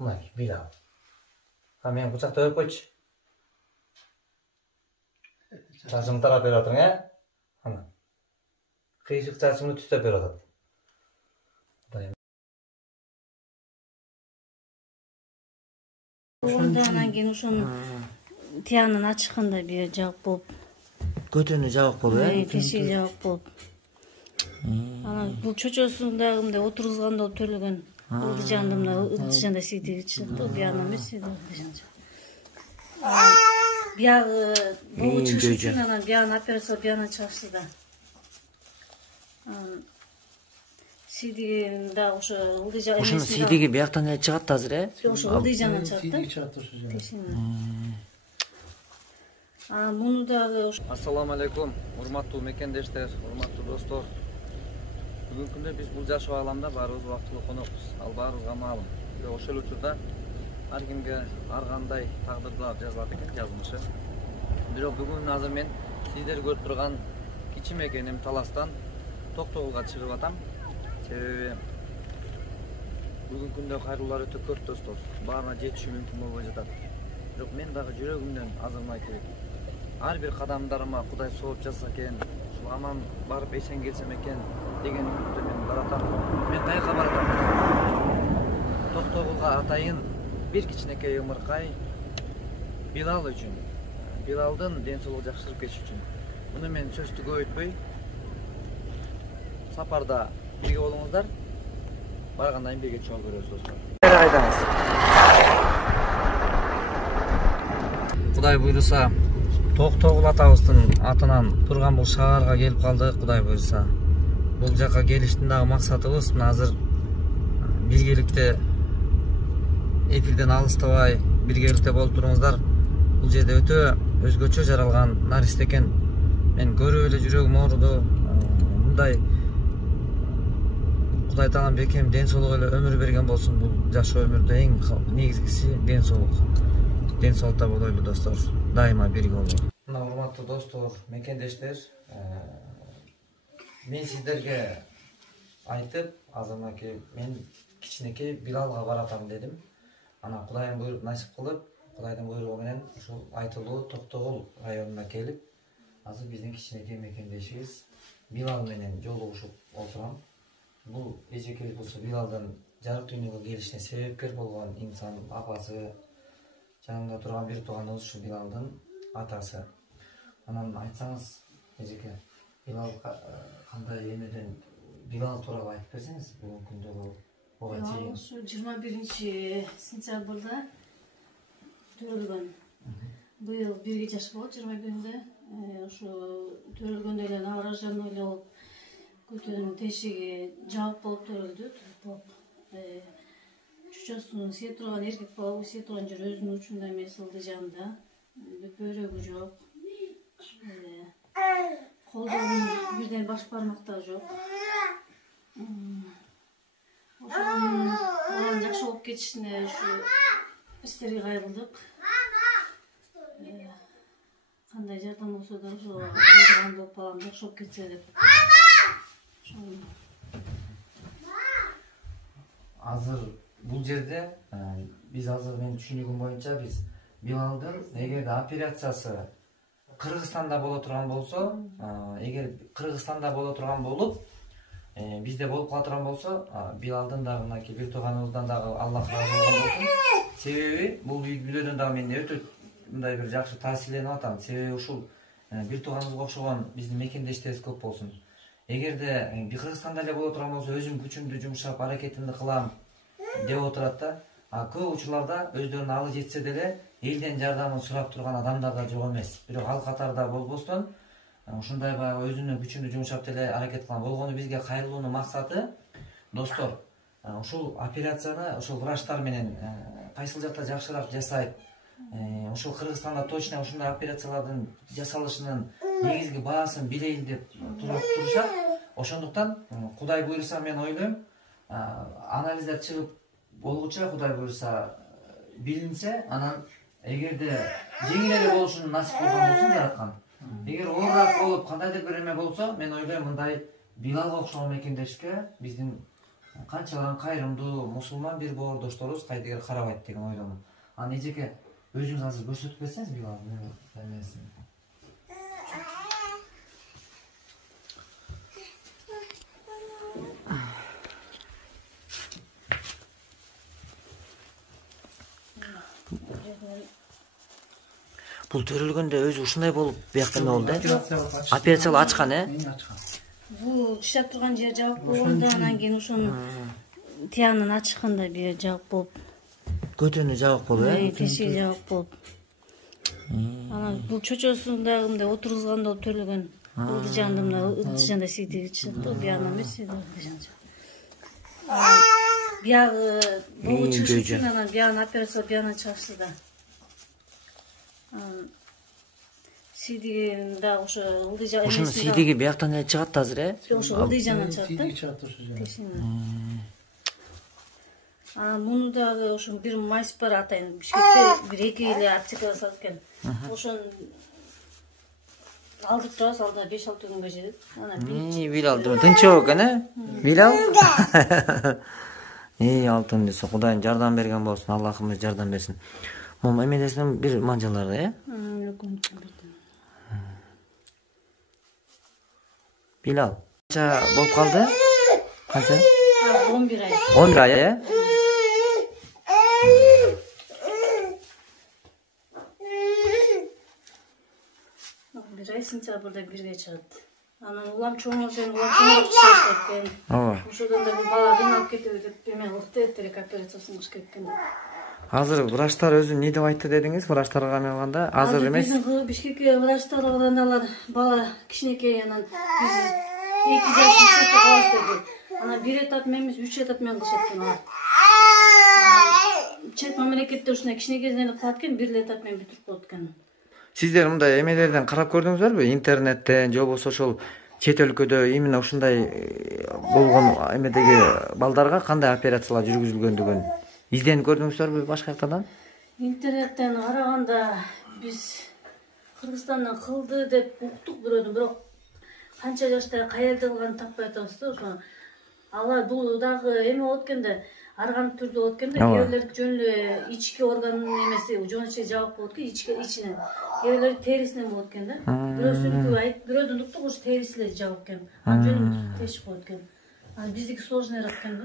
Мынакей Билал. Мен бычакты өп койчу. Чачымды тарап берип атырың, Ана. Кыйшык чачымды түстөп берип атат. Ondan keyin ошону тиянын ачканда бир жабык болуп. Көтөнү жабык болуп, Тешиги жабык болуп. Анан бул чочосун дагы мындай отургузганда болуп төрөлгөн. Ылдыжанды мына ылдыжанда сидиги чыкты, бияны эмес ылдыжан. Биягы бул чыгыш үчүн анан биянын операция бияны чыгышты да. Сидиги да ошо ылдыжан эмес. Ошону сидиги бияктан эле чыгат азыр, Ошо ылдыжандан чыгат да. Сидиги чыгат ошо жерде. Муну дагы Ассаламу алейкум, урматтуу мекендештер, урматтуу достор. Бүгүнкү күндө биз бул жашоо ааламда баарыбыз убактылуу конокпуз. Ал баарыбызга маалым. Ошол учурда ар кимге ар кандай тагдырда жазылат экен жазмышы. Бирок бүгүн азыр мен сиздер көрүп турган кичимекенем Таластан Токтогулга чыгып атам. Себеби бүгүнкү күндө кайрылуулар өтө көп достор. Баарына жетишүү мүмкүн болбой жатат. Бирок мен дагы жүрөгүмдөн азырмай керек. Ар бир кадамдарыма Кудай сооп жазса экен, ушул аман барып эсен келсем экен деген үмүттө мен баратам. Мен кайерге баратам? Токтогулга атайын бир кичинекей ымыркай Билал үчүн. Билалдын ден соолугу жакшырып кетиш үчүн. Муну мен сөздү көбөйтпөй сапарда бирге болуңуздар. Баргандан кийин бирге чоң көрөбүз достор. Кайдаңыз? Кудай буйруса Токтогул атабыздын атынан турган бул шаарга келип калдык, Кудай буйруса. Бул жака келиштин дагы максатыбыз мына азыр биргеликте эфирден алыстабай биргеликте болуп туруңуздар. Бул жерде өтө өзгөчө жаралган нарист экен. Мен көрүп эле жүрөгүм ооруду. Мындай Кудай таалам бекем ден соолук эле өмүр берген болсун. Бул жашоо өмүрдө эң негизгиси ден соолук. Ден соолукта болойлу достор. Дайыма бирге бололу. Мына урматтуу достор, мекендештер, мен сиздерге айтып, азырмаки мен кичинекей Билалга баратам дедим. Ана Кудайдын буйруп насип кылып, Кудайдын буйругу менен ушул айтылуу Токтогул районуна келип, азыр биздин кичинекей мекендешибиз Билал менен жолугушуп отурам. Бул эжекелик болсо Билалдын жарык дүйнөгө келишине себепкер болгон инсан апасы, жанымда турган бир тууганыбыз ушу Билалдын атасы. Анан айтсаңыз, эжеке, Билал кандай эмеден Билал тууралуу айтып берсеңиз, бүгүнкү күндөгү буга чейин. Ошо 21 сентябрда төрөлгөн. Быйыл 1 жаш болот 21-нде. Ошо төрөлгөндө эле новорожденный эле болуп, көтөнүн тешиги жабык болуп төрөлдү, чучосун сие турган эркек бала, сие турган жер өзүнүн учунда эмес, ылдыжанда. Бөйрөгү жок. Колдорунун бирден баш бармактары жок. Ошонун баланын жакшы болуп кетишине ушу истерге кайрылдык. Кандай жардам болсо да ошо болуп балам жакшы болуп кетсе деп. Азыр бул жерде биз азыр менин түшүнүгүм боюнча биз Билалдын эгерде операциясы Кыргызстанда боло турган болсо, эгер Кыргызстанда боло турган болуп, бизде болуп кала турган болсо, Билалдын дагы мынакей бир тууганыбыздан дагы Аллах разы болгон болсун. Себеби бул бүлөдөн дагы мен өтө мындай бир жакшы таасирленип атам. Себеби ушул бир тууганыбызга окшогон биздин мекендештерибиз көп болсун. Эгерде Кыргызстанда эле боло турган болсо, өзүм күчүмдү жумшап, аракетимди кылам деп отурат да. Көп учурларда өздөрүнө алы жетсе деле элден жардамын сурап турган адамдар да жок эмес. Бирок ал катарда болбостон, ушундай баягы өзүнүн күчүндү жумшап деле аракет кылган болгону бизге кайрылуунун максаты, достор, ушул операцияны ушул врачтар менен кайсыл жакта жакшыраак жасайт, ушул Кыргызстанда точно ушундай операциялардын жасалышынын негизги баасын билейин деп турушат. Ошондуктан Кудай буйруса мен ойлойм, анализдер чыгып болгуча Кудай буйруса билинсе, анан эгерде жеңил эле болушун насип кылган болсун жараткан. Эгер оорураак болуп, кандайдыр бир эме болсо, мен ойлойм мындай Билалга окшогон мекендешке биздин канчалаган кайрымдуу мусулман бир боордошторубуз кайдыгер карабайт деген ойдомун. Аны эжеке өзүңүз азыр көрсөтүп берсеңиз Билалдын эмесин. Бул төрөлгөндө өзү ушундай болуп бияктан болду. Операциялы ачкан, Ачкан. Бул иштеп турган жер жабык болгондо анан кийин ошонун тиянын ачканда бир жабык болуп. Көтөнү жабык болуп, Тешиги жабык болуп. Анан бул чочосун дагы мындай отургузганда болуп төрөлгөн. Ылдыжанды мына ылдыжанда сийдиги чыкты, биягына эмес ылдыжанда. Биягы болу чыгыш үчүн анан биягын операция биягынан чыгышты да. Сидиги да ошо ылдыжа. Ошону сидиги бияктан чыгат азыр, Ошо ылдыжандан чыгат да. Сидиги чыгат ошо жерден. Муну дагы ошо бир майс бар атайын Бишкекте бир 2 эле аптекада сатып экен. Ошону алдырып турабыз, алда 5-6 күнгө жетет. Анан Билал тынчыбык экен, Билал. Алтын десе Кудайым жардам берген болсун, Аллахымыз жардам берсин. Мом эмедесин бир манжаларды, Билал. Канча болуп калды? Канча? 11 ай. 11 ай, Бир ай сентябрда бирге чыгат. Анан улам чоңойсен, улам чоңоюп кеткен. Ошодон да бул бала кыйналып кетеби деп эме кылып эртерээк операциясын кылыш кеткен. Азыр врачтар өзү не деп айтты дедиңиз? Врачтарга менганда азыр эмес. Биздин Бишкекке врачтар барганда алар бала кичинекей, анан биз 2 жашын чет калабыз деди. Анан 1 этап менен 3 этап менен кылышат экен алар. Чет мамлекетте ушундай кичинекейден кылат экен, 1 этап менен бүтүрүп коет экен. Сиздер мындай эмелерден карап көрдүңүзбү? Интернеттен же болбосо ошол чет өлкөдө именно ушундай болгон эмедеги балдарга кандай операциялар жүргүзүлгөндүгүн изденип көрдүңүздөрбү башка жактардан? Интернеттен караганда биз Кыргызстандан кылды деп уктук бирөөдөн, бирок канча жашта каерде кылганын таппай атабыз да. Ошо алар бул дагы эме болот экен да, арган түрдө болот экен да. Кээ жөн эле ички органдын эмеси, жон ичи жабык болот экен, ичинен. Кээ терисинен болот экен да. Бирөөдөн уктук ушу терисиле жабык экен. Анан жөн тешип коет экен. Анан биздики сложныйраак экен да.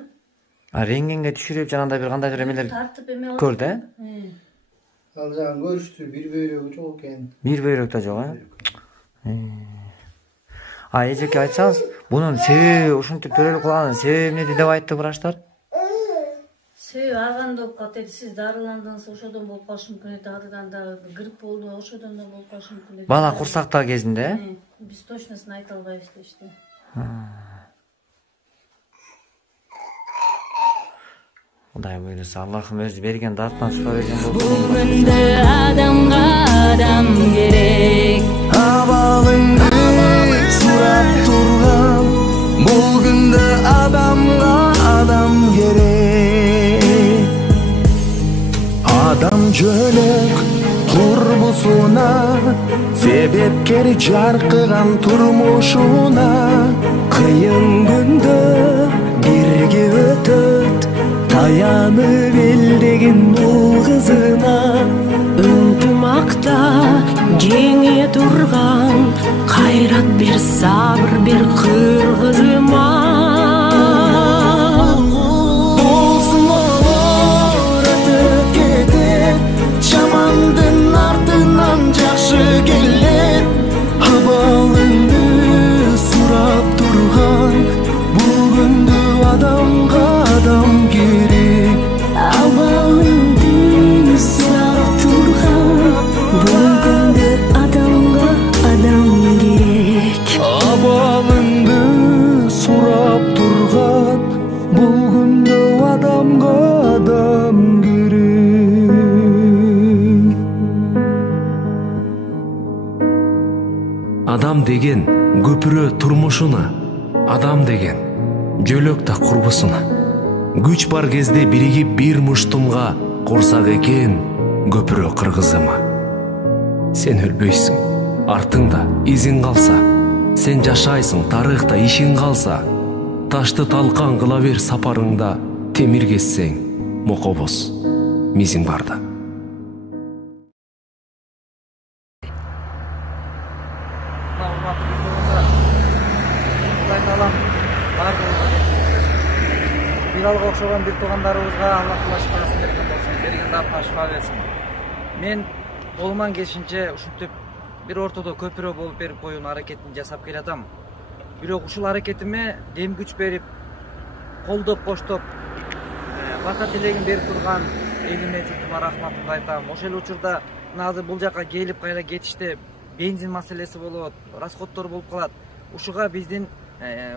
Рентгенге түшүрүп жанагындай бир кандайдыр эмелер тартып эме көрдү, Ал жагын көрүштү, бир бөйрөгү жок экен. Бир бөйрөк да жок, Эжеке айтсаңыз, бунун себеби ушинтип төрөлүп калганын себеби эмне деп айтты врачтар? Себеби арган болуп калат деди. Сиз дарыландыңыз, ошодон болуп калышы мүмкүн эди. Арганда грипп болду, ошодон да болуп калышы мүмкүн эди. Бала курсакта кезинде, Биз точносын айта албайбыз дешти. Кудай буйруса, Аллахым өзү берген дарттан шифа берген болсун. Бүгүндө адамга адам керек. Абалыңды сурап турган, бүгүндө адамга адам керек. Адам жөнөк турбусуна, себепкер жаркыган турмушуна, кыйын күндө бирге өтөт, таянып элдеген бул кызына. Ынтымакта жеңе турган, кайрат бер, сабыр бер кыргызыма. Болсун олор өтүп кетет, жамандын артынан жакшы келет. Абалыңды сурап турган, бүгүндө адамга адам керек. Абалыңды сурап турган, бүгүндө адамга адам керек. Абалыңды сурап турган, бүгүндө адамга адам керек. Адам деген көпүрө турмушуна, адам деген жөлөк да курбусуна. Күч бар кезде биригип бир муштумга курсак экен көпүрө кыргызыма. Сен өлбөйсүң, артыңда изиң калса, сен жашайсың, тарыхта ишиң калса. ташты талкан кыла бер сапарыңда, темир кессең мокобоз мизиң барда. Билалга окшогон бир туугандарыбызга Аллах шифасын берген болсун, берген Раббына шифа берсин. Мен колуман келишинче ушинтип бир ортодо көпүрө болуп берип коюунун аракетин жасап келатам. Бирок ушул аракетиме дем күч берип, колдоп, коштоп, бата тилегин берип турган элиме, журтума рахматымды айтам. Ошол учурда азыр бул жака келип кайра кетиште бензин маселеси болот, расходдор болуп калат. Ушуга биздин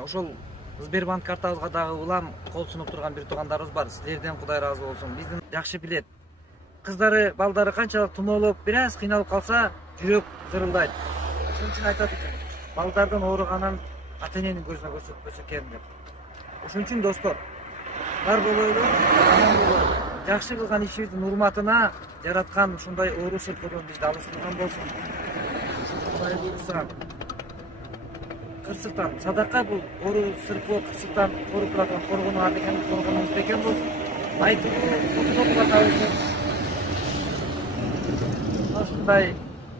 ошол Сбербанк картабызга дагы улам кол сунуп турган бир туугандарыбыз бар. Силерден Кудай ыраазы болсун. Биздин жакшы билет. Кыздары, балдары канчалык тумоолоп, бир аз кыйналып калса, жүрөк зырылдайт. Ошон үчүн айтат экен, балдардын ооруганын ата-эненин көзүнө көрсөтпөсө экен деп. Ошон үчүн достор, бар болойлу, аман болойлу. Жакшы кылган ишибиздин урматына жараткан ушундай оору сыркыдан бизди алыс кылган болсун. Кудай буйруса, кырсыктан садака бул оору сыркоо кырсыктан коруп турган коргонуу адегенди коргонуңуз бекен болсун. Айтып ушундай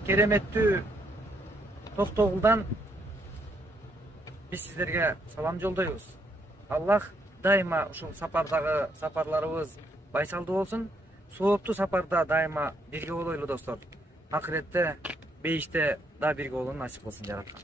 кереметтүү токтогулдан биз сиздерге салам жолдойбуз. Аллах дайыма ушул сапардагы сапарларыбыз байсалдуу болсун. Сооптуу сапарда дайыма бирге болойлу достор. Акыретте, бейиште да бирге болууну насип кылсын жараткан.